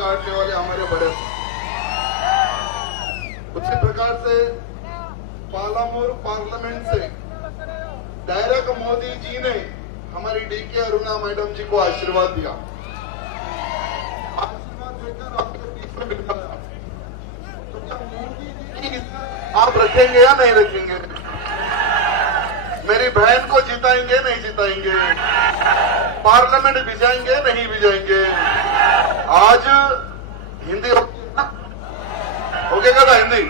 काटने वाले हमारे बड़े। उसी प्रकार से पालामूर पार्लियामेंट से डायरेक्ट मोदी जी ने हमारी डीके अरुणा मैडम जी को आशीर्वाद दिया। आशीर्वाद देकर आपके बीच में बिठाया। तो क्या मोदी जी की आप रखेंगे या नहीं रखेंगे? मेरी बहन को जिताएंगे नहीं जिताएंगे? पार्लियामेंट भिजाएंगे नहीं भिजाएंगे? आज हिंदी ओके కదా हिंदी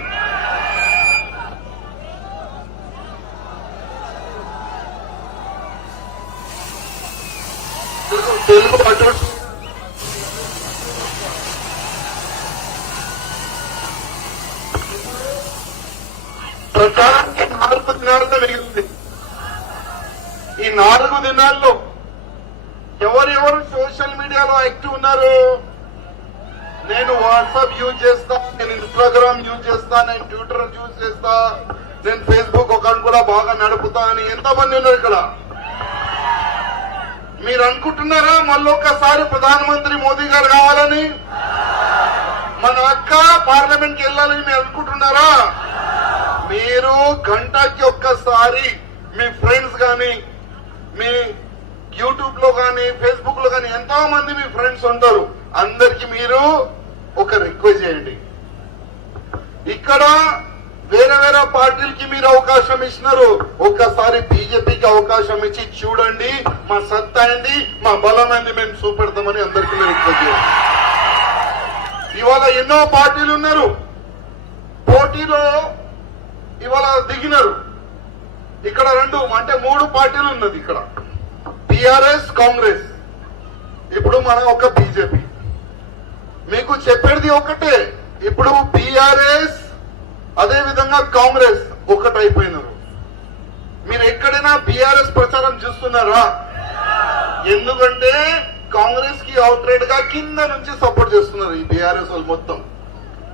తెలుగు పట్టు ప్రచారానికి 4 దినాలతో మిగిలింది. ఈ 4 దినాల్లో ఎవరెవరు సోషల్ మీడియాలో యాక్టివ్ ఉన్నారు? నేను వాట్సాప్ యూజ్ చేస్తా, నేను ఇన్స్టాగ్రామ్ యూజ్ చేస్తా, నేను ట్విట్టర్ యూజ్ చేస్తా, నేను ఫేస్బుక్ అకౌంట్ కూడా బాగా నడుపుతా అని ఎంతమంది ఉన్నారు ఇక్కడ? మీరు అనుకుంటున్నారా మళ్ళొక్కసారి ప్రధానమంత్రి మోదీ గారు కావాలని? మన అక్క పార్లమెంట్ కి వెళ్ళాలని మీరు అనుకుంటున్నారా? మీరు గంటకి ఒక్కసారి మీ ఫ్రెండ్స్ గాని, మీ యూట్యూబ్ లో గాని, ఫేస్బుక్ లో గాని ఎంతో మంది మీ ఫ్రెండ్స్ ఉంటారు, అందరికి మీరు ఒక రిక్వెస్ట్ చేయండి. ఇక్కడ వేరే వేరే పార్టీలకి మీరు అవకాశం ఇచ్చినారు, ఒక్కసారి బీజేపీకి అవకాశం ఇచ్చి చూడండి, మా సత్తా ఏంది, మా బలం ఏంది మేము చూపెడతామని అందరికీ మీరు రిక్వెస్ట్ చేయండి. ఇవాళ ఎన్నో పార్టీలు ఉన్నారు, పోటీలో ఇవాళ దిగినారు. ఇక్కడ 3 పార్టీలు ఉన్నది. ఇక్కడ టిఆర్ఎస్, కాంగ్రెస్, ఇప్పుడు మన ఒక బీజేపీ. మీకు చెప్పేది ఒకటే, ఇప్పుడు బీఆర్ఎస్ అదే విధంగా కాంగ్రెస్ ఒకటైపోయినారు. మీరు ఎక్కడైనా బీఆర్ఎస్ ప్రచారం చూస్తున్నారా? ఎందుకంటే కాంగ్రెస్ కి అవుట్ రైట్ గా కింద నుంచి సపోర్ట్ చేస్తున్నారు ఈ బీఆర్ఎస్ వాళ్ళు మొత్తం,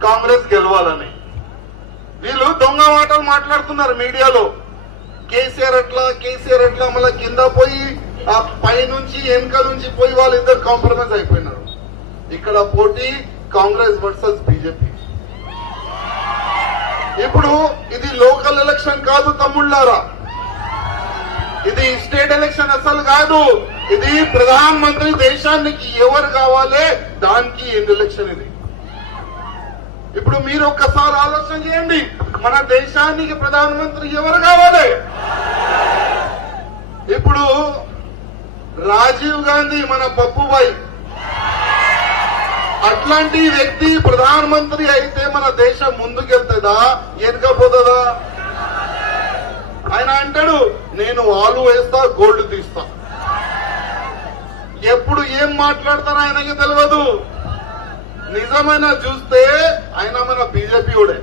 కాంగ్రెస్ గెలవాలని. వీళ్ళు దొంగ మాటలు మాట్లాడుతున్నారు మీడియాలో. కేసీఆర్ అట్లా మళ్ళీ కింద పోయి ఆ పై నుంచి వెనక నుంచి పోయి వాళ్ళిద్దరు కాంప్రమైజ్ అయిపోయినారు. ఇక్కడ పోటీ కాంగ్రెస్ వర్సెస్ బీజేపీ. ఇప్పుడు ఇది లోకల్ ఎలక్షన్ కాదు తమ్ముళ్ళారా, ఇది స్టేట్ ఎలక్షన్ అసలు కాదు. ఇది ప్రధానమంత్రి దేశానికి ఎవరు కావాలి దానికి ఎలక్షన్ ఇది. ఇప్పుడు మీరు ఒక్కసారి ఆలోచన చేయండి, మన దేశానికి ప్రధానమంత్రి ఎవరు కావాలి? ఇప్పుడు రాజీవ్ గాంధీ మన పప్పుబాయి అట్లాంటి వ్యక్తి ప్రధానమంత్రి అయితే మన దేశం ముందుకెళ్తుందా వెనకపోతుందా? ఆయన అంటాడు నేను ఆలు వేస్తా, గోల్డ్ తీస్తా. ఎప్పుడు ఏం మాట్లాడతారో ఆయనకి తెలియదు. నిజమైన చూస్తే ఆయన మన బీజేపీ కూడా.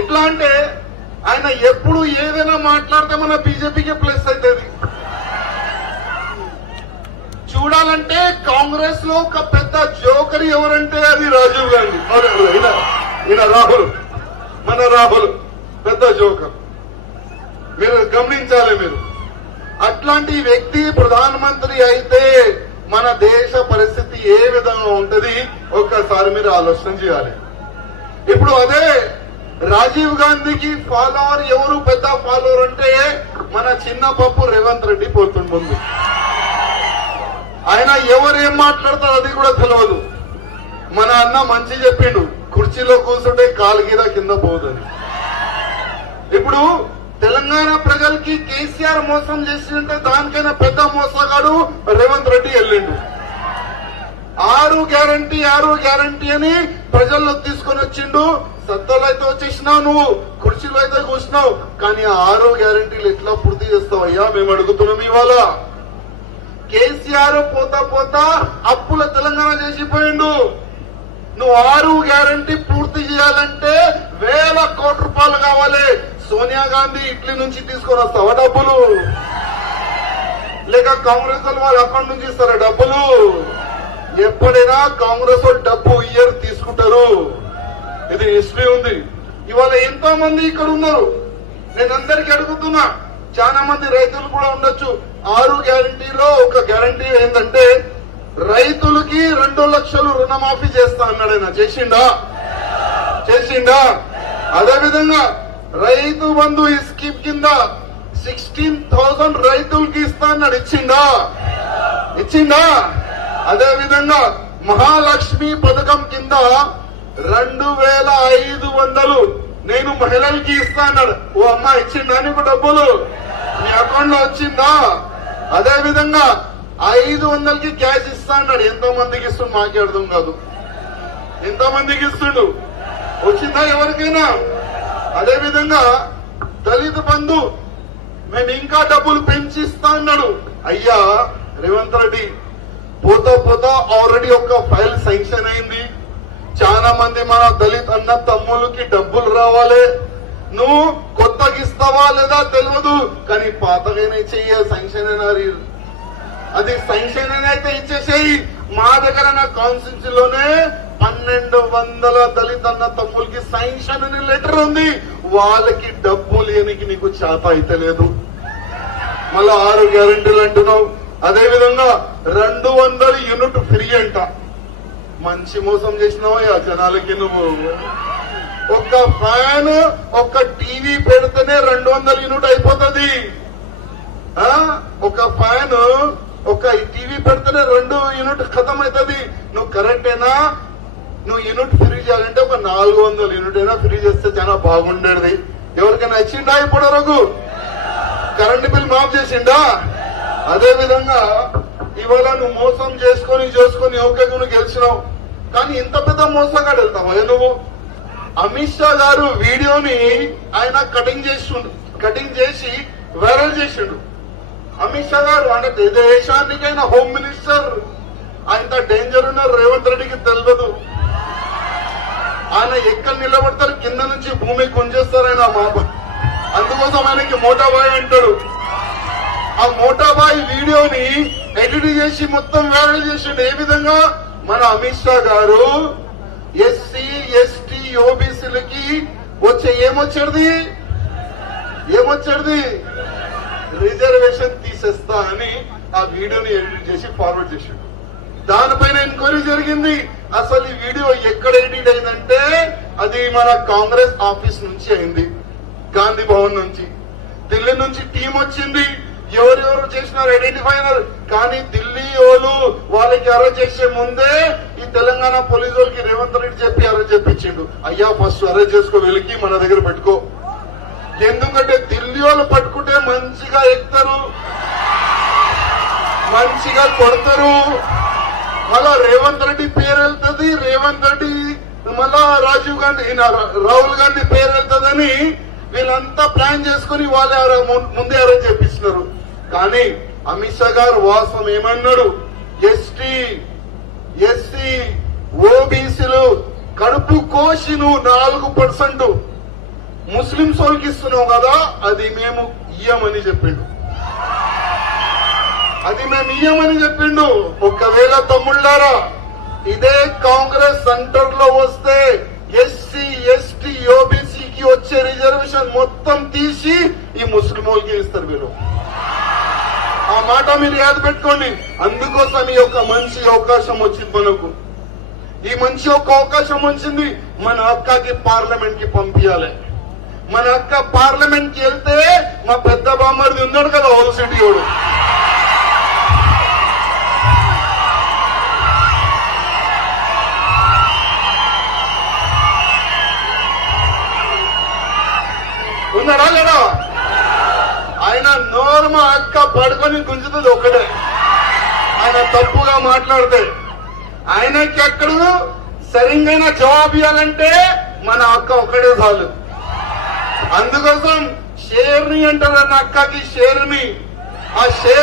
ఎట్లా అంటే ఆయన ఎప్పుడు ఏదైనా మాట్లాడితే మన బీజేపీకి ప్లస్ అవుతుంది. చూడాలంటే కాంగ్రెస్ లో ఒక పెద్ద జోకరి ఎవరంటే అది రాజీవ్ గాంధీ. ఈయన రాహుల్, మన రాహుల్ పెద్ద జోకర్. మీరు గమనించాలి. మీరు అట్లాంటి వ్యక్తి ప్రధానమంత్రి అయితే మన దేశ పరిస్థితి ఏ విధంగా ఉంటది ఒక్కసారి మీరు ఆలోచన చేయాలి. ఇప్పుడు అదే రాజీవ్ గాంధీకి ఫాలోవర్ ఎవరు? పెద్ద ఫాలోవర్ అంటే మన చిన్న పప్పు రేవంత్ రెడ్డి పోతుండు ముందు. ఆయన ఎవరు ఏం మాట్లాడతారు అది కూడా తెలియదు. మన అన్న మంచి చెప్పిండు, కుర్చీలో కూర్చుంటే కాలు గీద కింద పోదని. ఇప్పుడు తెలంగాణ ప్రజలకి కేసీఆర్ మోసం చేసిందంటే దానికైనా పెద్ద మోసగాడు రేవంత్ రెడ్డి వెళ్ళిండు. 6 గ్యారంటీ అని ప్రజల్లో తీసుకొని వచ్చిండు. సత్తాలో అయితే వచ్చేసినావు, నువ్వు కుర్చీలో అయితే కూర్చున్నావు, కానీ 6 గ్యారంటీలు ఎట్లా పూర్తి చేస్తావయ్యా మేము అడుగుతున్నాం. ఇవాళ కేసీఆర్ పోతా అప్పుల తెలంగాణ చేసిపోయిండు. నువ్వు 6 గ్యారంటీ పూర్తి చేయాలంటే 1000 కోట్ల రూపాయలు కావాలి. సోనియా గాంధీ ఇట్లీ నుంచి తీసుకొని వస్తావా డబ్బులు? లేక కాంగ్రెస్ వాళ్ళు అక్కడి నుంచి ఇస్తారా డబ్బులు? ఎప్పుడైనా కాంగ్రెస్ వాళ్ళు డబ్బు ఇయర్ తీసుకుంటారు. ఇది హిస్టరీ ఉంది. ఇవాళ ఎంతో మంది ఇక్కడ ఉన్నారు. నేను అందరికీ అడుగుతున్నా, చాలా మంది రైతులు కూడా ఉండొచ్చు. 6 గ్యారంటీలో ఒక గ్యారంటీ ఏంటంటే రైతులకి 2 లక్షలు రుణమాఫీ చేస్తా అన్నాడు ఆయన. చేసిండా? అదేవిధంగా రైతు బంధు ఈ స్కీమ్ కింద 16,000 రైతులకి ఇస్తా అన్నాడు. ఇచ్చిండా? అదేవిధంగా మహాలక్ష్మి పథకం కింద 2,500 నేను మహిళలకి ఇస్తా అన్నాడు. ఓ అమ్మ ఇచ్చిందా నీకు డబ్బులు? మీ అకౌంట్ లో వచ్చిందా? అదేవిధంగా 500కి క్యాష్ ఇస్తా అన్నాడు. ఎంతో మందికి ఇస్తుండు మాకే అర్థం కాదు. ఎంతో మందికి ఇస్తుండు, వచ్చిందా ఎవరికైనా? అదేవిధంగా దళిత బంధు మేము ఇంకా డబ్బులు పెంచిస్తా అన్నాడు. అయ్యా రేవంత్ రెడ్డి, పోతా ఆల్రెడీ ఒక ఫైల్ శాంక్షన్ అయింది. చాలా మంది మన దళిత అన్న తమ్ములకి డబ్బులు రావాలి. నువ్వు కొత్తగా ఇస్తావా లేదా తెలియదు, కానీ పాతగానే చెయ్య శాంక్షన్ అయినా. అది శాంక్షన్ అయితే ఇచ్చేసేయి. మా దగ్గర నా కాన్స్టిట్యూన్సీలోనే 1200 దళిత అన్న తమ్ములకి శాంక్షన్ అనే లెటర్ ఉంది. వాళ్ళకి డబ్బులు ఇవ్వడానికి నీకు చేత అయితే లేదు. మళ్ళా 6 గ్యారెంటీలు అంటున్నావు. అదేవిధంగా 200 యూనిట్ ఫ్రీ అంట. మంచి మోసం చేసినావా జనాలకి నువ్వు? ఒక ఫ్యాన్ ఒక టీవీ పెడితేనే 200 యూనిట్ అయిపోతుంది. ఒక ఫ్యాన్ ఒక టీవీ పెడితేనే 2 యూనిట్ ఖతం అవుతుంది. నువ్వు కరెక్టేనా? నువ్వు యూనిట్ ఫ్రీ చేయాలంటే ఒక 400 యూనిట్ అయినా ఫ్రీ చేస్తే చాలా బాగుండేది. ఎవరికైనా ఇచ్చిండా ఇప్పుడు వరకు? కరెంటు బిల్ మాఫ్ చేసిండా? అదే విధంగా ఇవాళ నువ్వు మోసం చేసుకొని ఓకే నువ్వు గెలిచినావు, కానీ ఇంత పెద్ద మోసగాడు వెళ్తావా నువ్వు? అమిత్ షా గారు వీడియోని ఆయన కటింగ్ చేసి వైరల్ చేసిండు. అమిత్ షా గారు అంటే దేశానికైనా హోమ్ మినిస్టర్. ఆయన డేంజర్ ఉన్నారు రేవంత్ రెడ్డికి తెలియదు. ఆయన ఎక్కడ నిలబడతారు, కింద నుంచి భూమి కొంచేస్తారు ఆయన మాప. అందుకోసం ఆయనకి మోటాబాయ్ అంటాడు. ఆ మోటాబాయ్ వీడియోని ఎడిట్ చేసి మొత్తం వైరల్ చేసిండు. ఏ విధంగా? మన అమిత్ షా గారు ఎస్సీ ఎస్టీ ఓబీసీలకి వచ్చే ఏమొచ్చేది రిజర్వేషన్ తీసేస్తా అని ఆ వీడియోని ఎడిట్ చేసి ఫార్వర్డ్ చేసిండు. దానిపైన ఎంక్వైరీ జరిగింది. అసలు ఈ వీడియో ఎక్కడ ఎడిట్ అయిందంటే అది మన కాంగ్రెస్ ఆఫీస్ నుంచి అయింది, గాంధీ భవన్ నుంచి. ఢిల్లీ నుంచి టీం వచ్చింది. ఎవరెవరు చేసినారు ఐడెంటిఫై అయినారు. కానీ ఢిల్లీ వాళ్ళకి అరెస్ట్ చేసే ముందే ఈ తెలంగాణ పోలీసు వాళ్ళకి రేవంత్ రెడ్డి చెప్పి అరెస్ట్ చేపించిండు. అయ్యా ఫస్ట్ అరెస్ట్ చేసుకో, వెలికి మన దగ్గర పెట్టుకో. ఎందుకంటే ఢిల్లీ వాళ్ళు పట్టుకుంటే మంచిగా ఎక్కుతారు, మంచిగా కొడతారు. మళ్ళా రేవంత్ రెడ్డి పేరు వెళ్తుంది. రేవంత్ రెడ్డి మళ్ళా రాహుల్ గాంధీ పేరు వెళ్తుందని వీళ్ళంతా ప్లాన్ చేసుకుని వాళ్ళే ముందే అరెస్ట్ చేపిస్తున్నారు. కానీ అమిత్ షా గారు వాస్తవం ఏమన్నాడు? ఎస్టీ ఎస్సీ ఓబీసీలు కడుపు కోసి నువ్వు 4% ముస్లింస్ వాళ్ళకి ఇస్తున్నావు కదా, అది మేము ఇయ్యమని చెప్పిండు. ఒకవేళ తమ్ముళ్ళారా ఇదే కాంగ్రెస్ సెంటర్ లో వస్తే ఎస్సీ ఎస్టీ ఓబీసీకి వచ్చే రిజర్వేషన్ మొత్తం తీసి ఈ ముస్లిం వాళ్ళకి ఇస్తారు వీళ్ళు. ఆ మాట మీరు యాద పెట్టుకోండి. అందుకోసం ఈ యొక్క మంచి అవకాశం వచ్చింది మనకు. ఈ మంచి ఒక అవకాశం వచ్చింది. మన అక్కకి పార్లమెంట్ కి పంపించాలి. మన అక్క పార్లమెంట్ కి వెళ్తే మా పెద్ద బామ్మర్ది ఉన్నాడు కదా హోల్ సిటీ వాడు, ఉన్నాడా లేదా? ఆయన నోరు మా అక్క పడుకొని గుంజుతుంది ఒకటే. ఆయన తప్పుగా మాట్లాడితే ఆయనకి ఎక్కడ సరిగ్గా జవాబు ఇవ్వాలంటే మన అక్క ఒక్కడే చాలు. అందుకోసం షేర్ని అంటారు అన్న అక్కకి షేర్ని. ఆ షేర్